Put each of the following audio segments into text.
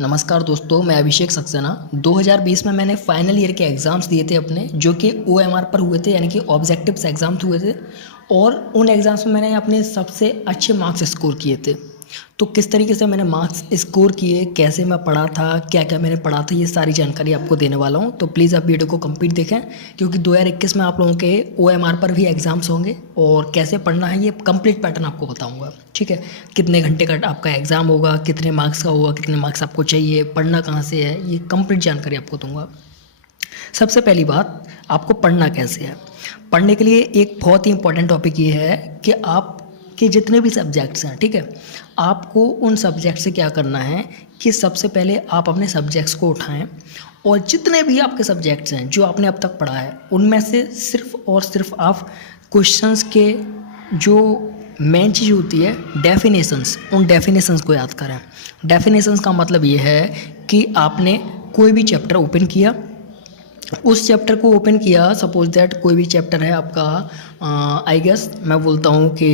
नमस्कार दोस्तों, मैं अभिषेक सक्सेना। 2020 में मैंने फाइनल ईयर के एग्ज़ाम्स दिए थे अपने, जो कि OMR पर हुए थे, यानी कि ऑब्जेक्टिव्स एग्ज़ाम्स हुए थे। और उन एग्ज़ाम्स में मैंने अपने सबसे अच्छे मार्क्स स्कोर किए थे। तो किस तरीके से मैंने मार्क्स स्कोर किए, कैसे मैं पढ़ा था, क्या क्या मैंने पढ़ा था, ये सारी जानकारी आपको देने वाला हूँ। तो प्लीज़ आप वीडियो को कंप्लीट देखें, क्योंकि 2021 में आप लोगों के OMR पर भी एग्ज़ाम्स होंगे और कैसे पढ़ना है ये कंप्लीट पैटर्न आपको बताऊँगा। ठीक है, कितने घंटे का आपका एग्ज़ाम होगा, कितने मार्क्स का होगा, कितने मार्क्स आपको चाहिए, पढ़ना कहाँ से है, ये कंप्लीट जानकारी आपको दूंगा। सबसे पहली बात, आपको पढ़ना कैसे है। पढ़ने के लिए एक बहुत ही इंपॉर्टेंट टॉपिक ये है कि आपके जितने भी सब्जेक्ट्स हैं, ठीक है, आपको उन सब्जेक्ट से क्या करना है कि सबसे पहले आप अपने सब्जेक्ट्स को उठाएं और जितने भी आपके सब्जेक्ट्स हैं जो आपने अब तक पढ़ा है, उनमें से सिर्फ और सिर्फ आप क्वेश्चंस के जो मेन चीज़ होती है डेफिनेशंस, उन डेफिनेशंस को याद करें। डेफिनेशंस का मतलब ये है कि आपने कोई भी चैप्टर ओपन किया, उस चैप्टर को ओपन किया, सपोज दैट कोई भी चैप्टर है आपका, आई गेस मैं बोलता हूँ कि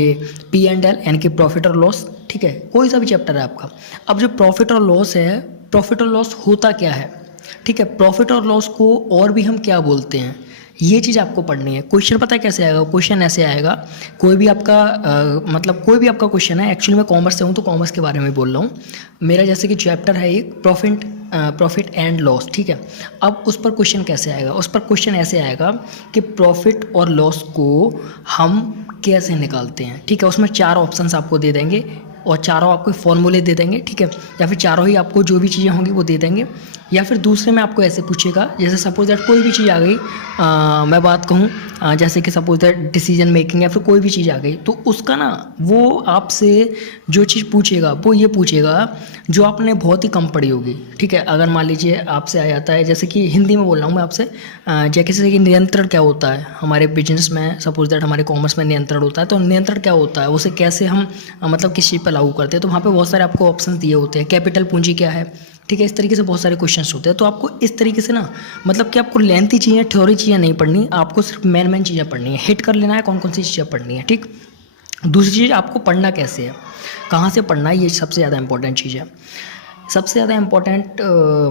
P&L यानी कि प्रॉफिट और लॉस। ठीक है, कोई सा भी चैप्टर है आपका। अब जो प्रॉफिट और लॉस है, प्रॉफिट और लॉस होता क्या है, ठीक है, प्रॉफिट और लॉस को और भी हम क्या बोलते हैं, ये चीज़ आपको पढ़नी है। क्वेश्चन पता है कैसे आएगा, क्वेश्चन ऐसे आएगा, कोई भी आपका मतलब कोई भी आपका क्वेश्चन है। एक्चुअली मैं कॉमर्स से हूँ तो कॉमर्स के बारे में बोल रहा हूँ। मेरा जैसे कि चैप्टर है एक प्रॉफिट एंड लॉस, ठीक है। अब उस पर क्वेश्चन कैसे आएगा, उस पर क्वेश्चन ऐसे आएगा कि प्रॉफिट और लॉस को हम कैसे निकालते हैं। ठीक है, उसमें 4 ऑप्शंस आपको दे देंगे और चारों आपको फॉर्मूले दे देंगे, ठीक है, या फिर चारों ही आपको जो भी चीज़ें होंगी वो दे देंगे। या फिर दूसरे में आपको ऐसे पूछेगा, जैसे सपोज दैट कोई भी चीज़ आ गई, मैं बात कहूँ जैसे कि सपोज दैट डिसीजन मेकिंग या फिर कोई भी चीज़ आ गई, तो उसका ना वो आपसे जो चीज़ पूछेगा वो ये पूछेगा जो आपने बहुत ही कम पढ़ी होगी। ठीक है, अगर मान लीजिए आपसे आ जाता है, जैसे कि हिंदी में बोल रहा हूँ मैं आपसे, जैसे कि नियंत्रण क्या होता है हमारे बिजनेस में, सपोज दैट हमारे कॉमर्स में नियंत्रण होता है, तो नियंत्रण क्या होता है, उसे कैसे हम मतलब किस चीज़ पर लागू करते हैं। तो वहाँ पे बहुत सारे आपको ऑप्शन दिए होते हैं, कैपिटल पूंजी क्या है, ठीक है, इस तरीके से बहुत सारे क्वेश्चंस होते हैं। तो आपको इस तरीके से ना, मतलब कि आपको लेंथी चीज़ें, थ्योरी चीज़ें नहीं पढ़नी, आपको सिर्फ मेन चीज़ें पढ़नी है, हिट कर लेना है कौन कौन सी चीज़ें पढ़नी है। ठीक, दूसरी चीज़ आपको पढ़ना कैसे है, कहाँ से पढ़ना है, ये सबसे ज़्यादा इंपॉर्टेंट चीज़ है। सबसे ज़्यादा इंपॉर्टेंट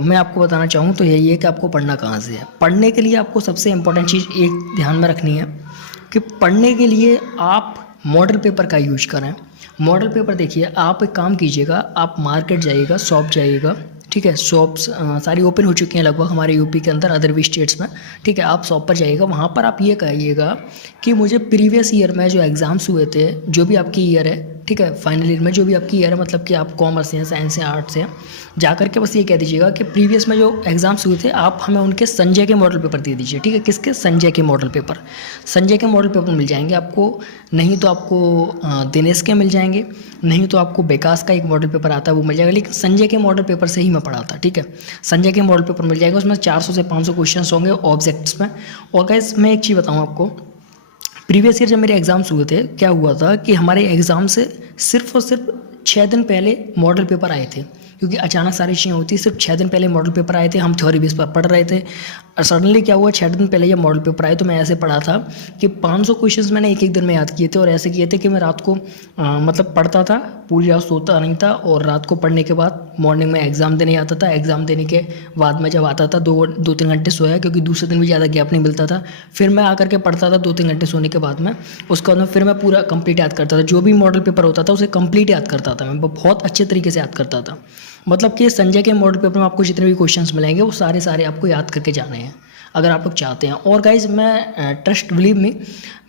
मैं आपको बताना चाहूँ तो यही है कि आपको पढ़ना कहाँ से है। पढ़ने के लिए आपको सबसे इंपॉर्टेंट चीज़ एक ध्यान में रखनी है कि पढ़ने के लिए आप मॉडल पेपर का यूज करें। मॉडल पेपर देखिए, आप एक काम कीजिएगा, आप मार्केट जाइएगा, शॉप जाइएगा, ठीक है, शॉप्स सारी ओपन हो चुकी हैं लगभग हमारे यूपी के अंदर, अदर भी स्टेट्स में। ठीक है, आप शॉप पर जाइएगा, वहाँ पर आप ये कहिएगा कि मुझे प्रीवियस ईयर में जो एग्ज़ाम्स हुए थे, जो भी आपकी ईयर है, ठीक है, फाइनल ईयर में जो भी आपकी ईयर है, मतलब कि आप कॉमर्स से हैं, साइंस से, आर्ट्स से, जा करके बस ये कह दीजिएगा कि प्रीवियस में जो एग्ज़ाम्स हुए थे आप हमें उनके संजय के मॉडल पेपर दे दीजिए। ठीक है, किसके, संजय के मॉडल पेपर। संजय के मॉडल पेपर मिल जाएंगे आपको, नहीं तो आपको दिनेश के मिल जाएंगे, नहीं तो आपको विकास का एक मॉडल पेपर आता है वो मिल जाएगा, लेकिन संजय के मॉडल पेपर से ही मैं पढ़ा था। ठीक है, संजय के मॉडल पेपर मिल जाएगा, उसमें 400 से 500 क्वेश्चन होंगे ऑब्जेक्ट्स में। और गाइस मैं एक चीज़ बताऊँ आपको, प्रीवियस ईयर जब मेरे एग्ज़ाम्स हुए थे, क्या हुआ था कि हमारे एग्ज़ाम से सिर्फ और सिर्फ 6 दिन पहले मॉडल पेपर आए थे, क्योंकि अचानक सारी चीज़ें होती, सिर्फ 6 दिन पहले मॉडल पेपर आए थे। हम थ्योरी बेस पर पढ़ रहे थे और सडनली क्या हुआ, 6 दिन पहले ये मॉडल पेपर आए, तो मैं ऐसे पढ़ा था कि 500 क्वेश्चंस मैंने एक दिन में याद किए थे। और ऐसे किए थे कि मैं रात को मतलब पढ़ता था, पूरी रात सोता नहीं था, और रात को पढ़ने के बाद मॉर्निंग में एग्ज़ाम देने आता था। एग्ज़ाम देने के बाद में जब आता था 2-3 घंटे सोया, क्योंकि दूसरे दिन भी ज़्यादा गैप नहीं मिलता था। फिर मैं आकर के पढ़ता था 2-3 घंटे सोने के बाद में, उसके बाद में फिर मैं पूरा कंप्लीट याद करता था, जो भी मॉडल पेपर होता था उसे कंप्लीट याद करता था, मैं बहुत अच्छे तरीके से याद करता था। मतलब कि संजय के मॉडल पेपर में आपको जितने भी क्वेश्चंस मिलेंगे वो सारे आपको याद करके जाने हैं, अगर आप लोग चाहते हैं। और गाइज मैं ट्रस्ट बिलीव में,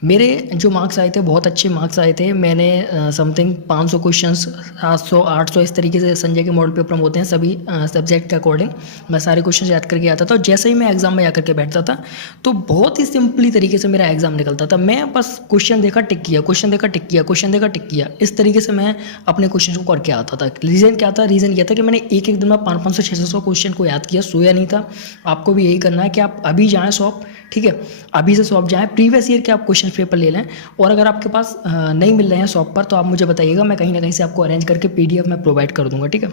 मेरे जो मार्क्स आए थे बहुत अच्छे मार्क्स आए थे। मैंने समथिंग 500 क्वेश्चंस, 700-800 इस तरीके से संजय के मॉडल पेपर में होते हैं सभी सब्जेक्ट के अकॉर्डिंग। मैं सारे क्वेश्चन याद करके आता था, और जैसे ही मैं एग्जाम में जाकर के बैठता था तो बहुत ही सिंपली तरीके से मेरा एग्जाम निकलता था। मैं बस क्वेश्चन देखा टिक किया, क्वेश्चन देखा टिक किया, क्वेश्चन देखा टिक किया, इस तरीके से मैं अपने क्वेश्चन को करके आता था। रीज़न क्या था, रीज़न ये था कि मैंने एक दिन में 500-600 क्वेश्चन को याद किया, सोया नहीं था। आपको भी यही करना है कि आप अभी जाएँ शॉप, ठीक है, अभी से शॉप जाएँ, प्रीवियस ईयर के आप क्वेश्चन पेपर ले लें, और अगर आपके पास नहीं मिल रहे हैं शॉप पर तो आप मुझे बताइएगा, मैं कहीं ना कहीं से आपको अरेंज करके PDF में प्रोवाइड कर दूंगा। ठीक है,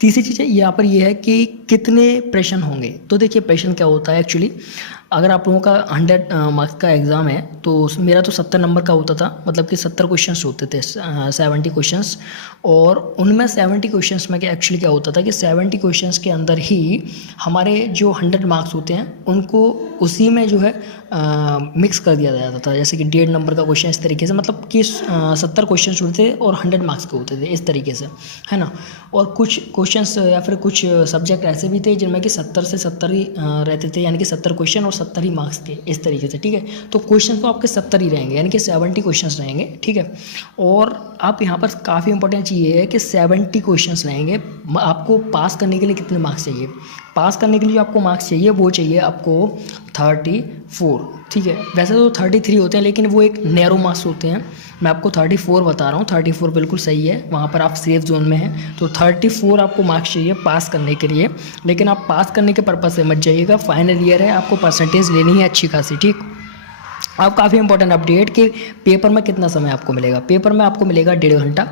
तीसरी चीज़ है यहाँ पर ये है कि कितने प्रश्न होंगे। तो देखिए प्रश्न क्या होता है एक्चुअली, अगर आप लोगों का 100 मार्क्स का एग्ज़ाम है तो मेरा तो 70 नंबर का होता था, मतलब कि 70 क्वेश्चंस होते थे, 70 क्वेश्चंस। और उनमें 70 क्वेश्चंस में क्या एक्चुअली क्या होता था कि 70 क्वेश्चंस के अंदर ही हमारे जो 100 मार्क्स होते हैं उनको उसी में जो है मिक्स कर दिया जाता था। जैसे कि 1.5 नंबर का क्वेश्चन इस तरीके से, मतलब कि 70 क्वेश्चन होते थे और 100 मार्क्स के होते थे इस तरीके से, है ना। और कुछ क्वेश्चंस या फिर कुछ सब्जेक्ट ऐसे भी थे जिनमें कि 70 से 70 ही रहते थे, यानी कि 70 क्वेश्चन और 70 ही मार्क्स के, इस तरीके से, ठीक है। तो क्वेश्चन तो आपके 70 ही रहेंगे, यानी कि 70 क्वेश्चन रहेंगे, ठीक है। और आप यहाँ पर काफ़ी इंपॉर्टेंट चीज़ ये है कि 70 क्वेश्चन रहेंगे। आपको पास करने के लिए कितने मार्क्स चाहिए? पास करने के लिए जो आपको मार्क्स चाहिए वो चाहिए आपको 34, ठीक है। वैसे तो 33 होते हैं, लेकिन वो एक नैरो मार्क्स होते हैं। मैं आपको 34 बता रहा हूँ, 34 बिल्कुल सही है, वहाँ पर आप सेफ जोन में हैं। तो 34 आपको मार्क्स चाहिए पास करने के लिए। लेकिन आप पास करने के पर्पज़ से मत जाइएगा, फाइनल ईयर है, आपको परसेंटेज लेनी है अच्छी खासी, ठीक। अब काफ़ी इंपॉर्टेंट अपडेट कि पेपर में कितना समय आपको मिलेगा। पेपर में आपको मिलेगा 1.5 घंटा,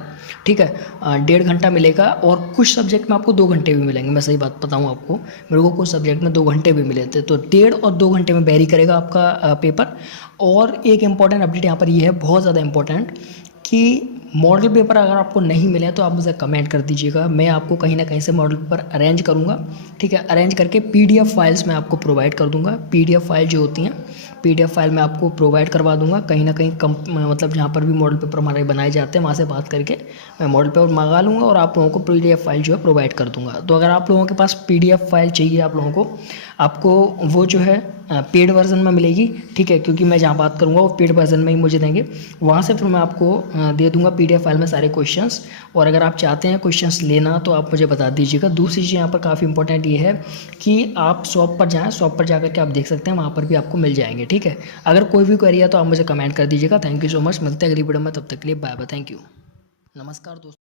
ठीक है, 1.5 घंटा मिलेगा। और कुछ सब्जेक्ट में आपको 2 घंटे भी मिलेंगे। मैं सही बात बताऊँ आपको, मेरे को कुछ सब्जेक्ट में 2 घंटे भी मिले थे। तो 1.5 और 2 घंटे में वेरी करेगा आपका पेपर। और एक इम्पॉर्टेंट अपडेट यहाँ पर ये है, बहुत ज़्यादा इंपॉर्टेंट, कि मॉडल पेपर अगर आपको नहीं मिले तो आप मुझे कमेंट कर दीजिएगा, मैं आपको कहीं ना कहीं से मॉडल पेपर अरेंज करूँगा, ठीक है। अरेंज करके PDF फाइल्स मैं आपको प्रोवाइड कर दूँगा। PDF फाइल जो होती हैं, PDF फाइल मैं आपको प्रोवाइड करवा दूँगा कहीं ना कहीं, मतलब जहाँ पर भी मॉडल पेपर हमारे बनाए जाते हैं वहाँ से बात करके मैं मॉडल पेपर मंगा लूँगा और आप लोगों को PDF फाइल जो है प्रोवाइड कर दूँगा। तो अगर आप लोगों के पास PDF फाइल चाहिए आप लोगों को, आपको वो जो है पेड वर्जन में मिलेगी, ठीक है, क्योंकि मैं जहाँ बात करूँगा वो पेड वर्जन में ही मुझे देंगे, वहाँ से फिर मैं आपको दे दूँगा PDF फाइल में सारे क्वेश्चंस। और अगर आप चाहते हैं क्वेश्चंस लेना तो आप मुझे बता दीजिएगा। दूसरी चीज़ यहाँ पर काफ़ी इंपॉर्टेंट ये है कि आप शॉप पर जाएँ, शॉप पर जाकर के आप देख सकते हैं, वहाँ पर भी आपको मिल जाएंगे, ठीक है। अगर कोई भी क्वेरी है तो आप मुझे कमेंट कर दीजिएगा। थैंक यू सो मच, मिलते हैं अगली वीडियो में, तब तक के लिए बाय बाय, थैंक यू, नमस्कार दोस्तों।